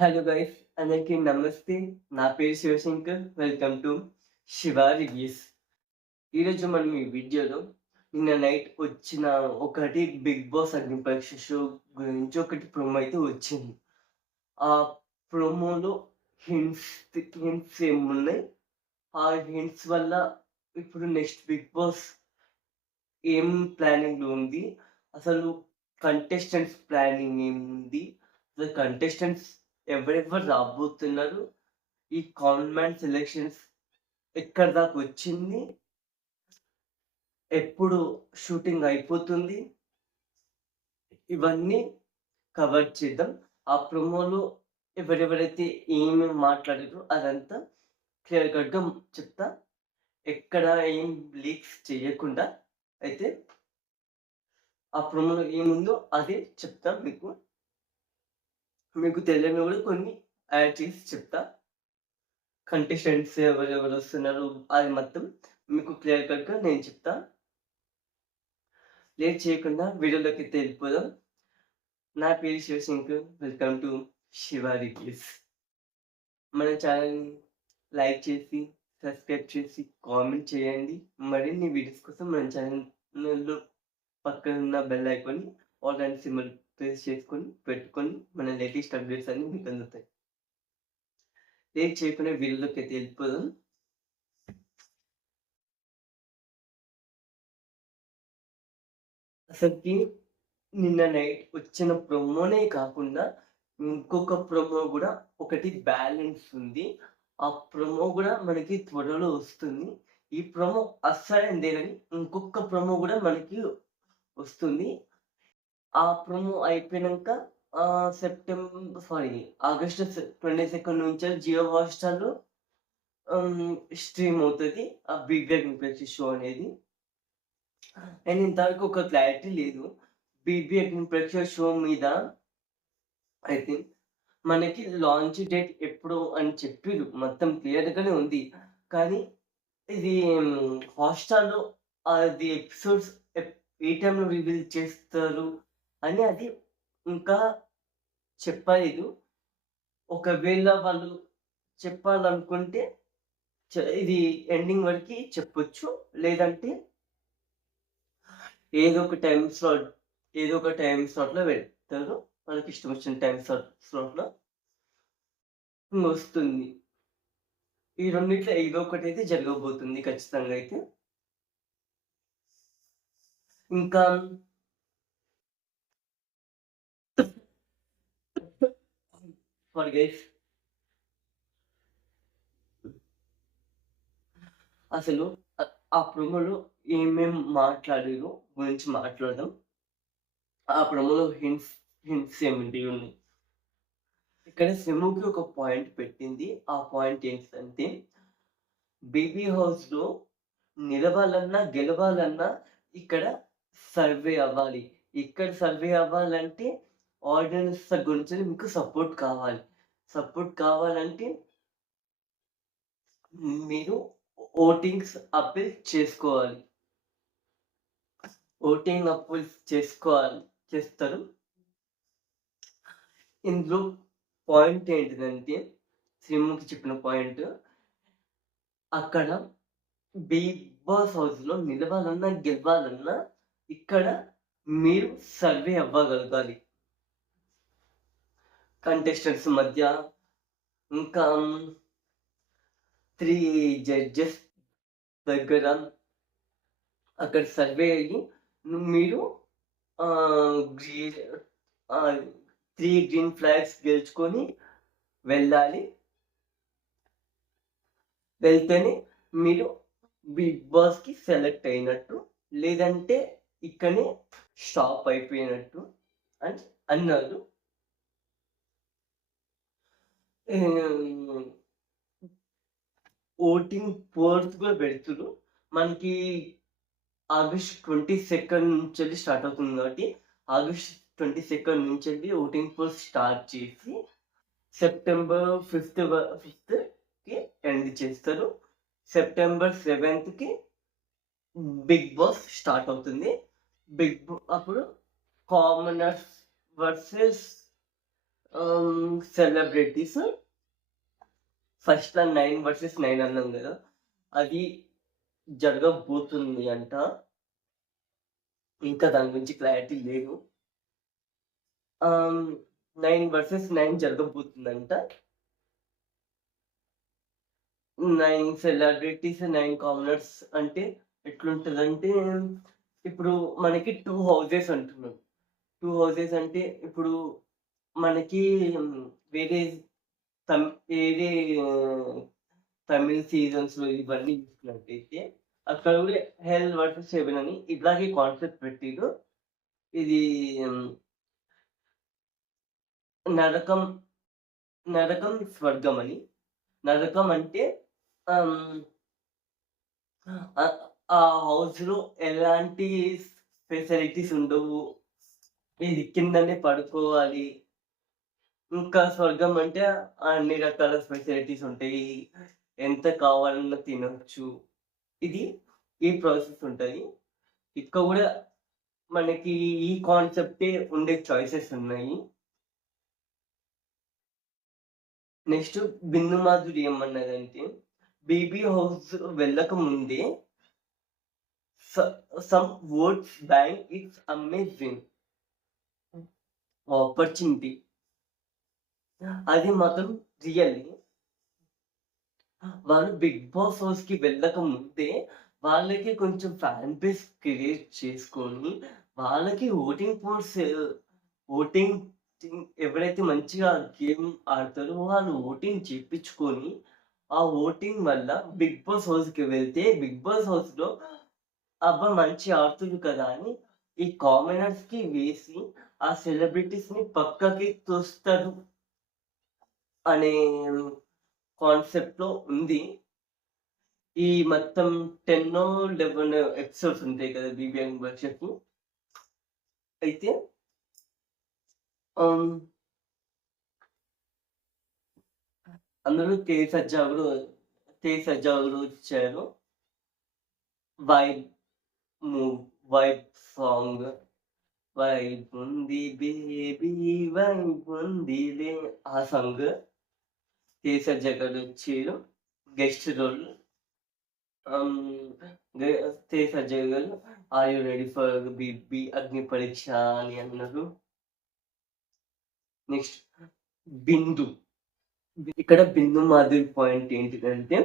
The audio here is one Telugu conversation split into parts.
హలో గైస్, అందరికీ నమస్తే. నా పేరు Shivashankar. Welcome to Shiva reviews. ఈరోజు మనం ఈ వీడియోలో నిన్న నైట్ వచ్చిన ఒకటి బిగ్ బాస్ అగ్నిపరీక్ష షో గురించి ఒకటి ప్రోమో అయితే వచ్చింది. ఆ ప్రోమోలో హింట్స్ హింట్స్ ఏమున్నాయి, ఆ హింట్స్ వల్ల ఇప్పుడు నెక్స్ట్ బిగ్ బాస్ ఏం ప్లానింగ్‌లో ఉంది, అసలు కంటెస్టెంట్స్ ప్లానింగ్ ఏముంది, అసలు కంటెస్టెంట్స్ ఎవరెవరు రాబోతున్నారు, ఈ కామన్ సెలక్షన్స్ ఎక్కడి దాకా వచ్చింది, ఎప్పుడు షూటింగ్ అయిపోతుంది, ఇవన్నీ కవర్ చేద్దాం. ఆ ప్రోమోలో ఎవరెవరైతే ఏమేమి మాట్లాడారో అదంతా క్లియర్ కట్‌గా చెప్తా. ఎక్కడ ఏం లీక్స్ చేయకుండా అయితే ఆ ప్రోమోలో ఏముందో అదే చెప్తా మీకు. మీకు తెలియనివి కూడా కొన్ని యాడ్ చేసి చెప్తా. కంటెస్టెంట్స్ ఎవరెవరు వస్తున్నారు అది మొత్తం మీకు క్లియర్ కట్‌గా నేను చెప్తా. లేట్ చేయకుండా వీడియోలోకి వెళ్ళిపోదాం. నా పేరు Shivashankar. Welcome to Shiva reviews. మన ఛానల్‌ని లైక్ చేసి, సబ్స్క్రైబ్ చేసి, కామెంట్ చేయండి. మరిన్ని వీడియోస్ కోసం మన ఛానల్‌లో పక్కనున్న బెల్ ఐకాన్ని ఆల్ అండ్ సింబల్ ప్రెస్ చేసుకొని పెట్టుకొని మన లేటెస్ట్ అప్డేట్స్ అన్నీ మీకు అందుతాయి. లేట్ చేయకుండా వీడియోలోకి వెళ్ళిపోదాం. అసలుకి నిన్న నైట్ వచ్చిన ప్రోమోనే కాకుండా ఇంకొక ప్రోమో కూడా ఒకటి బ్యాలెన్స్ ఉంది. ఆ ప్రోమో కూడా మనకి త్వరలో వస్తుంది. ఈ ప్రోమో అస్సలైందే గాని ఇంకొక ప్రోమో కూడా మనకి వస్తుంది. ఆ ప్రోమో అయిపోయినంక ఆగస్ట్ 22 నుంచి జియో హాట్‌స్టార్‌లో స్ట్రీమ్ అవుతది. ఆ బిగ్ బ్యాంగ్ షో అనేది. అండ్ ఇంతవరకు ఒక క్లారిటీ లేదు. బీబీఎఫ్ ప్రేక్షక షో మీద ఐ థింక్ మనకి లాంచ్ డేట్ ఎప్పుడు అని చెప్పిర్రు. మొత్తం క్లియర్‌గానే ఉంది. కానీ ఇది హాట్‌స్టార్‌లో అది ఎపిసోడ్స్ ఏ టైంలో రివీల్ చేస్తారు అని అది ఇంకా చెప్పలేదు. ఒకవేళ వాళ్ళు చెప్పాలనుకుంటే ఇది ఎండింగ్ వరకి చెప్పొచ్చు. లేదంటే ఏదో ఒక టైమ్ స్లాట్‌లో పెడతారు. వాళ్ళకిష్టం వచ్చిన టైమ్ స్లాట్‌లో వస్తుంది. ఈ రెండిట్లో ఏదో ఒకటైతే జరగబోతుంది ఖచ్చితంగా అయితే. ఇంకా సారీ గైస్. అసలు ఆ ప్రోమోలో ఏమేం మాట్లాడిర్రో గురించి మాట్లాడదాం. ఆ ప్రోమోలో హింట్స్ ఏమిటి ఉన్నాయి. ఇక్కడ సిమ్ముకి ఒక పాయింట్ పెట్టింది. ఆ పాయింట్ ఏంటంటే బేబీ హౌస్‌లో నిలవాలన్నా, గెలవాలన్నా ఇక్కడ సర్వే అవ్వాలి. ఇక్కడ సర్వే అవ్వాలంటే ఆడియన్స్ గురించి మీకు సపోర్ట్ కావాలి. సపోర్ట్ కావాలంటే మీరు ఓటింగ్స్ అప్పీల్ చేసుకోవాలి. ఓటింగ్ అప్పీల్ చేస్తారు. ఇందులో పాయింట్ ఏంటిదంటే శ్రీముఖి చెప్పిన పాయింట్ అక్కడ బిగ్ బాస్ హౌస్‌లో నిలవాలన్నా, గెలవాలన్నా ఇక్కడ మీరు సర్వే అవ్వగలగాలి. కంటెస్టెంట్స్ మధ్య ఇంకా 3 జడ్జెస్ దగ్గర అక్కడ సర్వే అయ్యి మీరు 3 గ్రీన్ ఫ్లాగ్స్ గెలుచుకొని వెళ్ళాలి. వెళ్తేనే మీరు బిగ్ బాస్‌కి సెలెక్ట్ అయినట్టు. లేదంటే ఇక్కడనే స్టాప్ అయిపోయినట్టు అని అన్నారు. ఓటింగ్ పోల్స్ కూడా పెడుతుర్రు. మనకి ఆగస్ట్ 22 నుంచెల్లి స్టార్ట్ అవుతుంది కాబట్టి ఆగస్ట్ 22 నుంచెల్లి ఓటింగ్ పోల్స్ స్టార్ట్ చేసి సెప్టెంబర్ 5కి ఎండ్ చేస్తారు. సెప్టెంబర్ 7కి బిగ్ బాస్ స్టార్ట్ అవుతుంది. అప్పుడు commoners versus celebrities first 9 versus 9 అన్నాం కదా, అది జరగబోతుంది అంట. ఇంకా దాని గురించి క్లారిటీ లేదు. 9 వర్సెస్ 9 జరగబోతుందంట. 9 సెలబ్రిటీస్ 9 కామనర్స్ అంటే ఎట్లుంటదంటే, ఇప్పుడు మనకి 2 హౌసెస్ అంటున్నాం. 2 హౌసెస్ అంటే ఇప్పుడు మనకి వేరే వేరే తమిళ్ సీజన్స్‌లో ఇవన్నీ చూసుకున్నట్టయితే అక్కడ కూడా హెల్ వర్సెస్ హెవెన్ అని ఇట్లాగే కాన్సెప్ట్ పెట్టిర్రు. ఇది నరకం, నరకం, స్వర్గం అని. నరకం అంటే ఆ హౌస్‌లో ఎలాంటి ఫెసిలిటీస్ ఉండవు. ఇది కిందనే పడుకోవాలి. ఇంకా స్వర్గం అంటే అన్ని రకాల ఫెసిలిటీస్ ఉంటాయి. ఎంత కావాలన్నా తినొచ్చు. ఇది ఈ ప్రాసెస్ ఉంటది. ఇక్కడ కూడా మనకి ఈ కాన్సెప్టే ఉండే చాయిసెస్ ఉన్నాయి. నెక్స్ట్ బిందు మాధురి ఏమన్నదంటే, బేబీ హౌస్ వెళ్ళక ముందే some words bank it's amazing opportunity. అది మాత్రం రియల్లీ వాళ్ళు బిగ్ బాస్ హౌస్ కి వెళ్ళక ముందే వాళ్ళకి కొంచెం ఫ్యాన్ బేస్ క్రియేట్ చేసుకొని, వాళ్ళకి ఓటింగ్ ఎవరైతే మంచిగా గేమ్ ఆడతారో వాళ్ళు ఓటింగ్ చేపించుకొని, ఆ ఓటింగ్ వల్ల బిగ్ బాస్ హౌస్ కి వెళ్తే బిగ్ బాస్ హౌస్ లో అబ్బా మంచి ఆడుతుంది కదా అని ఈ కామనర్స్ కి వేసి ఆ సెలబ్రిటీస్ ని పక్కకి తోస్తారు అనే కాన్సెప్ట్ లో ఉంది. ఈ మొత్తం 10 11 ఎపిసోడ్స్ ఉంటాయి కదా బీబీఎం వర్షపు. అయితే అందులో తేజ్ సజ్జా కూడా వచ్చారు. వైబ్ వైబ్ సాంగ్, వైబ్ ఉంది బేబీ వైబ్ ఉందిలే, ఆ సాంగ్ తేజ్ సజ్జా గారు వచ్చారు గెస్ట్ రోల్. తేజ్ సజ్జా గారు are you ready for BB Agni Pariksha అని అన్నారు. నెక్స్ట్ బిందు. ఇక్కడ బిందు మాధురి పాయింట్ ఏంటిదంటే,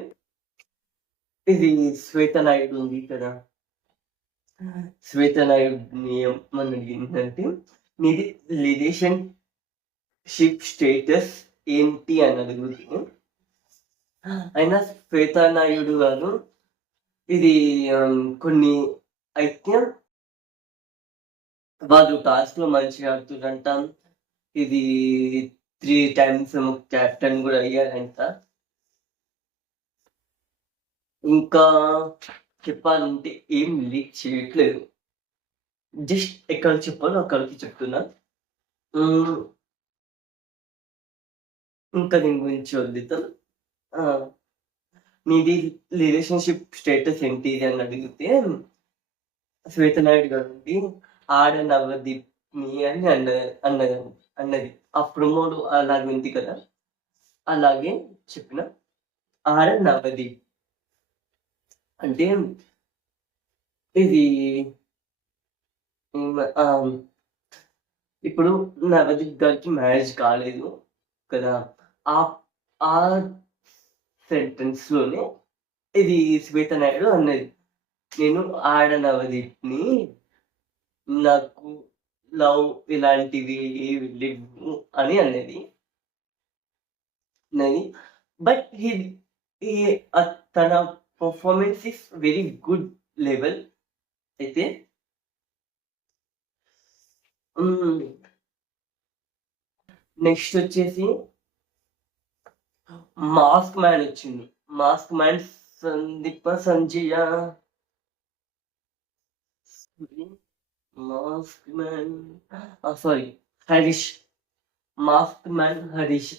ఇది శ్వేత నాయుడు ఉంది కదా, శ్వేత నాయుడుని ఏమని అడిగిందంటే, నీది రిలేషన్షిప్ స్టేటస్ ఏంటి అని అడుగుతుంది. అయినా శ్వేత నాయుడు గారు ఇది కొన్ని అయితే వాళ్ళు టాస్క్ లో మంచిగా ఆడుతుందంట. ఇది 3 times క్యాప్టెన్ కూడా అయ్యారంట. ఇంకా చెప్పాలంటే ఏం లీక్ చేయట్లేదు, జస్ట్ ఎక్కడ చెప్పాలో అక్కడికి చెప్తున్నా. ఇంకా దీని గురించి వదిలిద్దాం. నీది రిలేషన్షిప్ స్టేటస్ ఏంటి అని అడిగితే శ్వేత నాయుడు గారు ఆడ నవదీప్ని అని అన్నది. ఆ ప్రమోడు అలాగే ఉంది కదా, అలాగే చెప్పిన ఆడ నవదీప్ అంటే ఇది ఇప్పుడు నవదీప్ గారికి మ్యారేజ్ కాలేదు కదా, ఆ సెంటెన్స్ లోనే ఇది శ్వేత నాయుడు అన్నది, నేను ఆడ నవదీప్ని, నాకు లవ్ ఇలాంటివి ఏవి లేవు అని అన్నది. బట్ తన performance is very good level. అయితే నెక్స్ట్ వచ్చేసి మాస్క్ మ్యాన్ వచ్చింది. Mask man Sandeepa Sanjaya, mask man sorry Harish, mask man Harish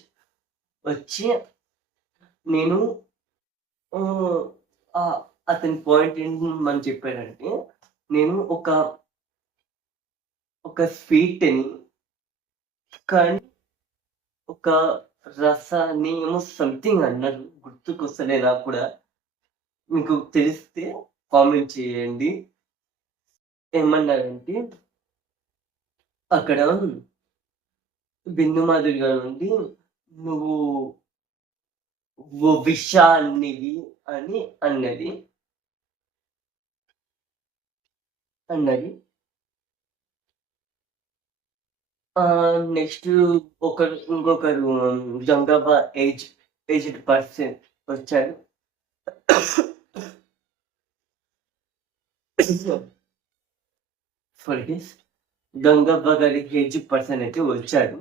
వచ్చి నేను అతని పాయింట్ ఏంటని చెప్పాడంటే, నేను ఒక స్వీట్ని కానీ ఒక రసాన్ని ఏమో సంథింగ్ అన్నారు. గుర్తుకొస్తలే నాకు కూడా. మీకు తెలిస్తే కామెంట్ చేయండి. ఏమన్నారంటే అక్కడ బిందు మాధురి గారు ఉండి, "నువ్వు విషాన్నివి" అని అన్నది. నెక్స్ట్ ఇంకొకరు జంగవ్వ ఏజ్డ్ పర్సన్ వచ్చాడు. గంగవ్వ గారి ఏజ్డ్ పర్సన్ అయితే వచ్చాడు.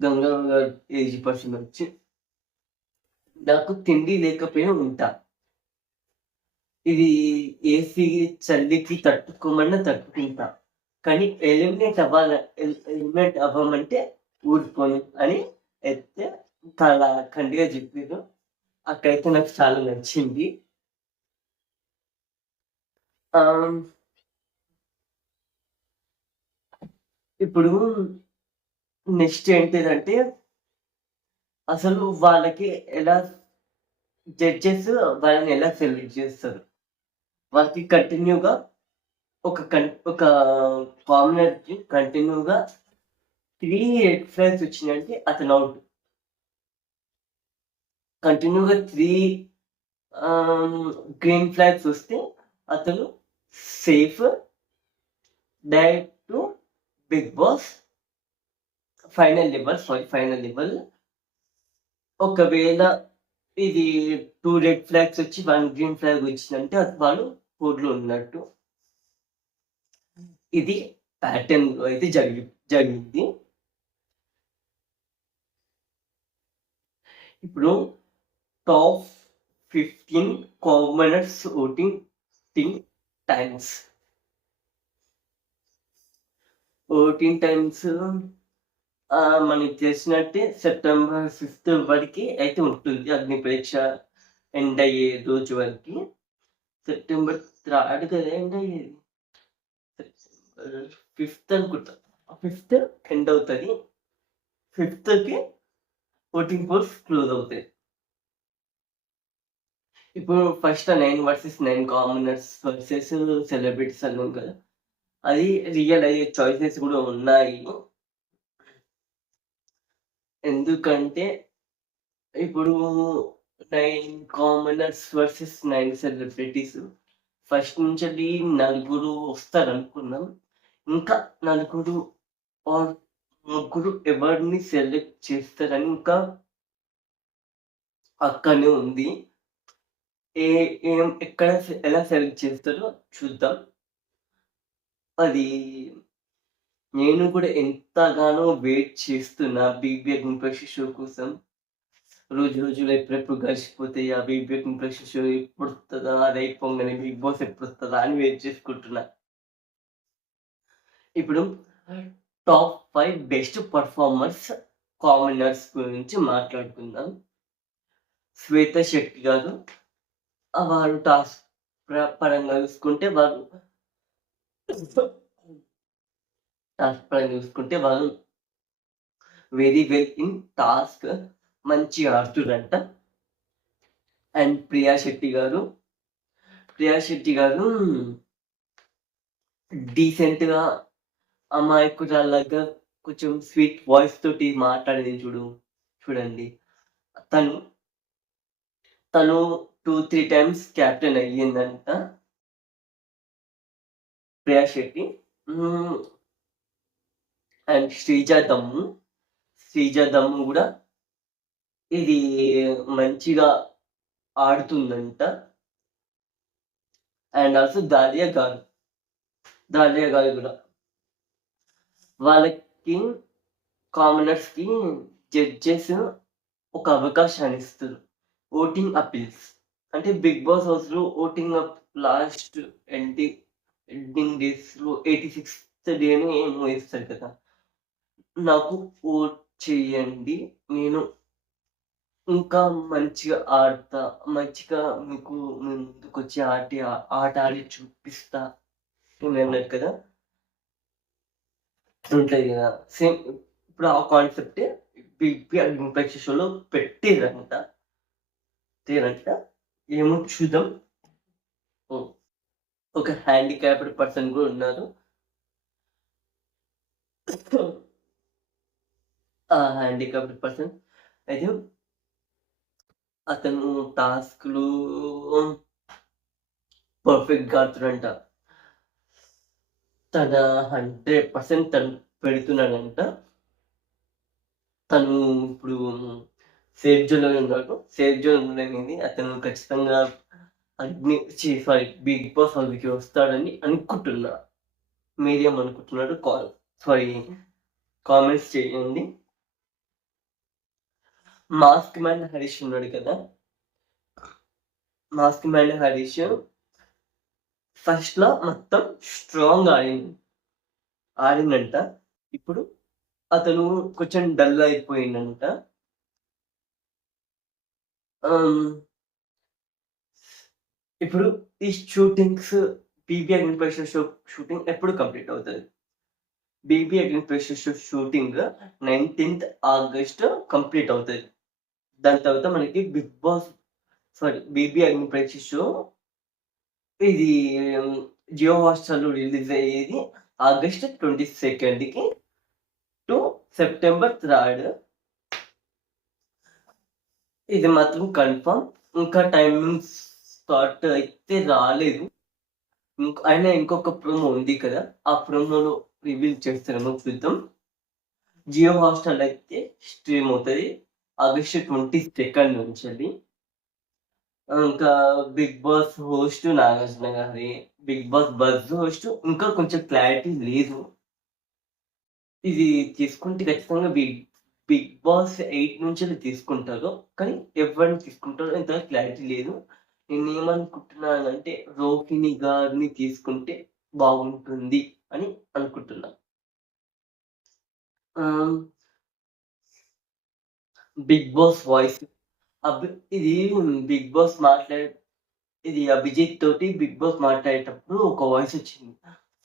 గంగవ్వ గారి ఏజ్ పర్సన్ వచ్చి, "నాకు తిండి లేకపోయినా ఉంటా. ఇది ఏసీ చలికి తట్టుకోమన్నా తట్టుకుంటా. కానీ ఎలిమినేట్ అవ్వమంటే ఊరుకోను" అని అయితే చాలా ఖండిగా చెప్పారు. అక్కడైతే నాకు చాలా నచ్చింది. ఇప్పుడు నెక్స్ట్ ఏంటిదంటే, అసలు వాళ్ళకి ఎలా జడ్జెస్ వాళ్ళని ఎలా సెలెక్ట్ చేస్తారు? వాళ్ళకి కంటిన్యూగా ఒక కామనర్‌కి కంటిన్యూగా 3 రెడ్ ఫ్లాగ్స్ వచ్చినాయంటే అతను ఔట్. కంటిన్యూగా 3 గ్రీన్ ఫ్లాగ్స్ వస్తే అతను safe, direct to Bigg Boss final level. ఒకవేళ ఇది 2 రెడ్ ఫ్లాగ్స్ వచ్చి 1 గ్రీన్ ఫ్లాగ్ వచ్చిందంటే అది వాళ్ళు కోడ్లో ఉన్నట్టు. ఇది ప్యాటర్న్ లో అయితే జరిగింది. ఇప్పుడు టాప్ 15 కామనర్స్ ఓటింగ్ టైమ్స్ మనకి తెలిసినట్టే సెప్టెంబర్ 5 వరకు అయితే ఉంటుంది అగ్ని పరీక్ష ఎండ్ అయ్యే రోజు వరకు. సెప్టెంబర్ 3 కదా ఎండ్ అయ్యేది, 5 అనుకుంటా. 5 ఎండ్ అవుతుంది, 5కి ఓటింగ్ పోల్స్ క్లోజ్ అవుతాయి. ఇప్పుడు first 9 vs 9 commoners versus celebrities అన్నాం కదా, అది రియల్ అయ్యే చాయిసెస్ కూడా ఉన్నాయి. ఎందుకంటే ఇప్పుడు 9 కామనర్స్ వర్సెస్ 9 సెలబ్రిటీస్, ఫస్ట్ నుంచి 4 వస్తారు అనుకున్నాం. ఇంకా 4 ఆర్ 3 ఎవరిని సెలెక్ట్ చేస్తారని ఇంకా అక్కడనే ఉంది. ఎక్కడ ఎలా సెలెక్ట్ చేస్తారో చూద్దాం. అది నేను కూడా ఎంతగానో వెయిట్ చేస్తున్నా బిగ్ బాస్ షో కోసం. రోజులు ఎప్పుడెప్పుడు గడిచిపోతాయి, ఆ బిగ్ బాస్ షో ఎప్పుడు వస్తుందా, అది అయిపోగానే బిగ్ బాస్ ఎప్పుడు వస్తుందా అని వెయిట్ చేసుకుంటున్నా. ఇప్పుడు టాప్ 5 బెస్ట్ పర్ఫార్మర్స్ కామనర్స్ గురించి మాట్లాడుకుందాం. శ్వేత శెట్టి గారు, వారు టాస్క్ పరంగా చూసుకుంటే వారు వెరీ వెల్ ఇన్ టాస్క్, మంచి ఆడుతుడంట. అండ్ ప్రియా శెట్టి గారు డీసెంట్ గా అమాయకురాలాగా కొంచెం స్వీట్ వాయిస్ తోటి మాట్లాడేది చూడండి. తను 2-3 టైమ్స్ క్యాప్టెన్ అయ్యిందంట ప్రియా శెట్టి. అండ్ శ్రీజ దమ్ము కూడా ఇది మంచిగా ఆడుతుందంట. అండ్ ఆల్సో దాలియా గారు కూడా. వాళ్ళకి కామనర్స్ కి జడ్జెస్ ఒక అవకాశాన్ని ఇస్తారు. ఓటింగ్ అపీల్స్ అంటే బిగ్ బాస్ హౌస్ లో voting up last ending days లో 86th డేని ఏమో ఇస్తారు కదా, నాకు ఓట్ చేయండి, నేను ఇంకా మంచిగా ఆడతా, మంచిగా మీకు ముందుకు వచ్చి ఆట ఆడి చూపిస్తా అన్నారు కదా, ఉంటుంది కదా. సేమ్ ఇప్పుడు ఆ కాన్సెప్టే బిగ్ ఇంపాక్ట్ షోలో పెట్టిరంట. ఏమో చూద్దాం. ఒక హ్యాండిక్యాప్డ్ పర్సన్ కూడా ఉన్నారు. ఆ హ్యాండిక్యాప్డ్ పర్సన్ అయితే అతను టాస్క్లు పర్ఫెక్ట్గా ఆడుతాడంట. తన 100% తను పెడుతున్నాడంట. తను ఇప్పుడు సేఫ్ జోన్లో ఉన్నాడు. సేఫ్ జోన్ అనేది అతను ఖచ్చితంగా బిగ్ బాస్ హౌస్కి వస్తాడని అనుకుంటున్నా. మీరేమనుకుంటున్నారు? కామెంట్స్ చేయండి. మాస్క్ మ్యాన్ హరీష్ ఉన్నాడు కదా, మాస్క్ మ్యాన్ హరీష్ ఫస్ట్ లో మొత్తం స్ట్రాంగ్ ఆడిందంట. ఇప్పుడు అతను కొంచెం డల్ అయిపోయిందంట. ఇప్పుడు ఈ షూటింగ్స్ బీబీ అగ్ని ప్రెషర్ షో షూటింగ్ ఎప్పుడు కంప్లీట్ అవుతుంది? బీబీ అగ్ని pressure show shooting 19th August complete అవుతుంది. దాని తర్వాత మనకి బీబీ అగ్ని ప్రెషర్ షో ఇది జియో హాట్‌స్టార్‌లో రిలీజ్ అయ్యేది August 22కి టు September 3rd. ఇది మాత్రం కన్ఫర్మ్. ఇంకా టైమింగ్స్ స్టార్ట్ అయితే రాలేదు. అయినా ఇంకొక ప్రోమో ఉంది కదా, ఆ ప్రోమోలో రివీల్ చేస్తారేమో చూద్దాం. జియో హాట్‌స్టార్ అయితే స్ట్రీమ్ అవుతుంది August 22nd నుంచి. ఇంకా బిగ్ బాస్ హోస్ట్ నాగార్జున గారి, బిగ్ బాస్ బజ్ హోస్ట్ ఇంకా కొంచెం క్లారిటీ లేదు. ఇది తీసుకుంటే ఖచ్చితంగా బిగ్ బాస్ 8 నుంచి తీసుకుంటారు. కానీ ఎవరిని తీసుకుంటారో ఇంత క్లారిటీ లేదు. నేను ఏమనుకుంటున్నానంటే రోహిణి గారిని తీసుకుంటే బాగుంటుంది అని అనుకుంటున్నా. బిగ్ బాస్ వాయిస్ ఇది బిగ్ బాస్ ఇది అభిజిత్ తోటి బిగ్ బాస్ మాట్లాడేటప్పుడు ఒక వాయిస్ వచ్చింది.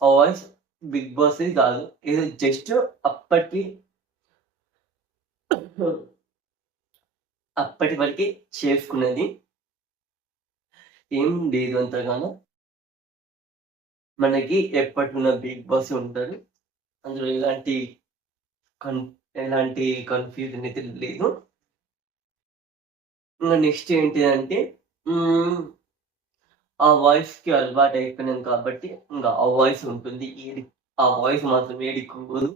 ఆ వాయిస్ బిగ్ బాస్ కాదు, ఏదో జస్ట్ అప్పటి వరకు చేసుకున్నది. ఏం లేదు అంతగానో. మనకి ఎప్పటిన్న బిగ్ బాస్ ఉంటారు. అందులో ఎలాంటి కన్ఫ్యూజన్ అయితే లేదు. ఇంకా నెక్స్ట్ ఏంటిదంటే ఆ వాయిస్‌కి అలవాటు అయిపోయినాం కాబట్టి ఇంకా ఆ వాయిస్ ఉంటుంది. ఆ వాయిస్ మాత్రం ఏడిపోదు.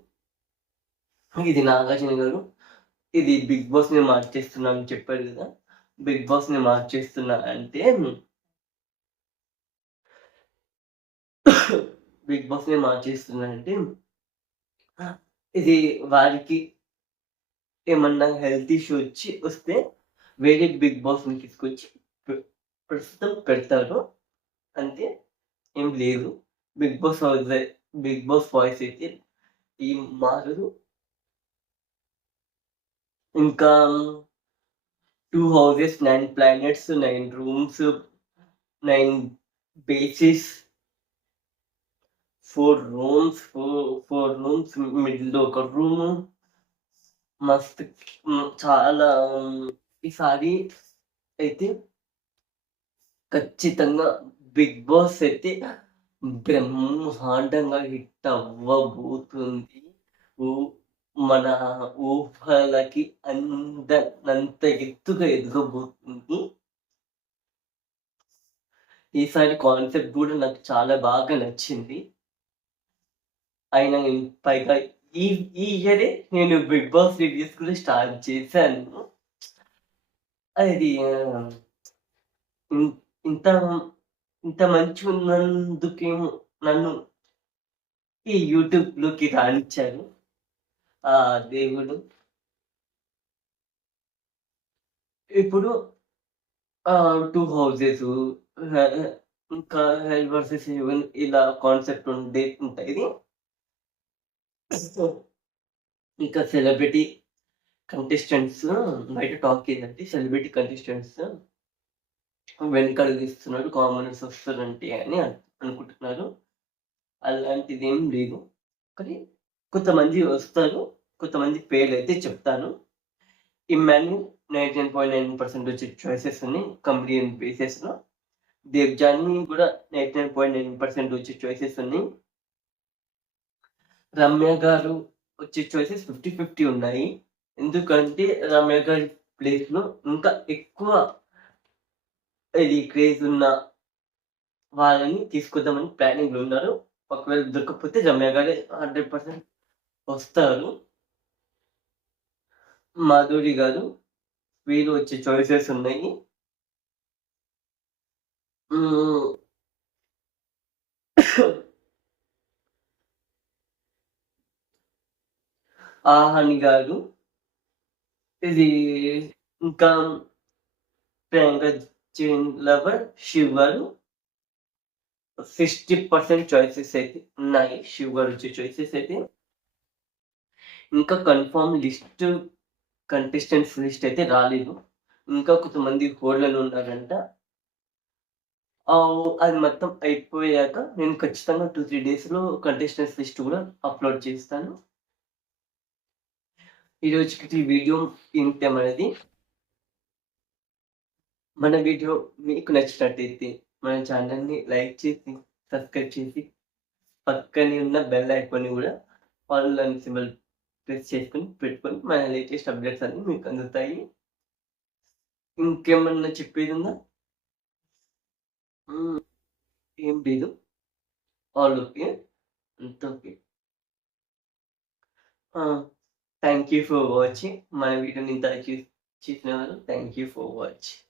ఇది నాగార్జున గారు ఇది బిగ్ బాస్‌ని మార్చేస్తున్నా అని చెప్పారు కదా! బిగ్ బాస్‌ని మార్చేస్తున్నా అంటే బిగ్ బాస్‌ని మార్చేస్తున్నా అంటే ఇది వారికి ఏమన్నా హెల్త్ ఇష్యూ వస్తే వేరే బిగ్ బాస్‌ని తీసుకొచ్చి ప్రస్తుతం పెడతారు. అంతే, ఏం లేదు. బిగ్ బాస్ వాయిస్ అయితే ఏం మారదు. ఇంకా 2 houses, 9 planets, 9 rooms, 9 bases, 4 rooms, మిడిల్‌లో ఒక రూము. మస్తు చాలా ఈసారి అయితే ఖచ్చితంగా బిగ్ బాస్ అయితే బ్రహ్మాండంగా హిట్ అవ్వబోతుంది. మన ఊహలకి అందనంత ఎత్తుగా ఎదగబోతుంది. ఈసారి కాన్సెప్ట్ కూడా నాకు చాలా బాగా నచ్చింది. అయినా పైగా ఈ ఇయరే నేను బిగ్ బాస్ రివ్యూస్ కూడా స్టార్ట్ చేశాను. అది ఇంత ఇంత మంచి ఉన్నందుకేమో నన్ను ఈ యూట్యూబ్‌లోకి రానిచ్చారు ఆ దేవుడు. ఇప్పుడు 2 హౌసెస్ ఇంకా హెల్ వర్సెస్ హెవెన్ ఇలా కాన్సెప్ట్ ఉంటాయి. ఇంకా సెలబ్రిటీ కంటెస్టెంట్స్ బయట టాక్ ఏంటంటే సెలబ్రిటీ కంటెస్టెంట్స్ వెనకడుగు తీస్తున్నారు, కామనర్స్ వస్తారంటే అని అనుకుంటున్నారు. అలాంటిదేం లేదు. కానీ కొంతమంది వస్తారు, కొంతమంది పేర్లయితే చెప్తాను. ఇమ్మాన్యుల్ 99.9% వచ్చే చాయిసెస్ ఉన్నాయి కమెడియన్ బేసిస్‌లో. దేవ్‌జానీ కూడా 99.9% వచ్చే చాయిసెస్ ఉన్నాయి. రమ్య గారు వచ్చే చాయిసెస్ 50-50 ఉన్నాయి. ఎందుకంటే రమ్య గారి ప్లేస్‌లో ఇంకా ఎక్కువ క్రేజ్ ఉన్న వాళ్ళని తీసుకొద్దామని ప్లానింగ్‌లో ఉన్నారు. ఒకవేళ దొరకకపోతే రమ్య గారే 100% వస్తారు. మాధురి గారు వీళ్ళు వచ్చే చాయిసెస్ ఉన్నాయి. ఆహాని గారు ఇది ఇంకా ప్రియాంక జైన్ లవర్ శివ్ గారు 60% చాయిసెస్ అయితే ఉన్నాయి. శివ్ గారు వచ్చే చాయిసెస్ అయితే. ఇంకా కన్ఫర్మ్ కంటెస్టెంట్స్ లిస్ట్ అయితే రాలేదు. ఇంకా కొంతమంది హోల్డ్‌లో ఉన్నారంట. అది మొత్తం అయిపోయాక నేను ఖచ్చితంగా 2-3 డేస్‌లో కంటెస్టెంట్స్ లిస్ట్ కూడా అప్‌లోడ్ చేస్తాను. ఈరోజుకి వీడియో ఇంతేమనేది. మన వీడియో మీకు నచ్చినట్టయితే మన ఛానల్‌ని లైక్ చేసి, సబ్స్క్రైబ్ చేసి, పక్కనే ఉన్న బెల్ ఐకాన్‌ని కూడా ఆల్ అని సింబల్ ప్రెస్ చేసుకొని పెట్టుకొని మన లేటెస్ట్ అప్డేట్స్ అన్నీ మీకు అందుతాయి. ఇంకేమన్నా చెప్పేదుందా? ఏం లేదు. All okay. అంతా okay. Thank you for watching. మన వీడియోని ఇంతవరకు చూసినవారు థ్యాంక్ యూ ఫర్ వాచింగ్.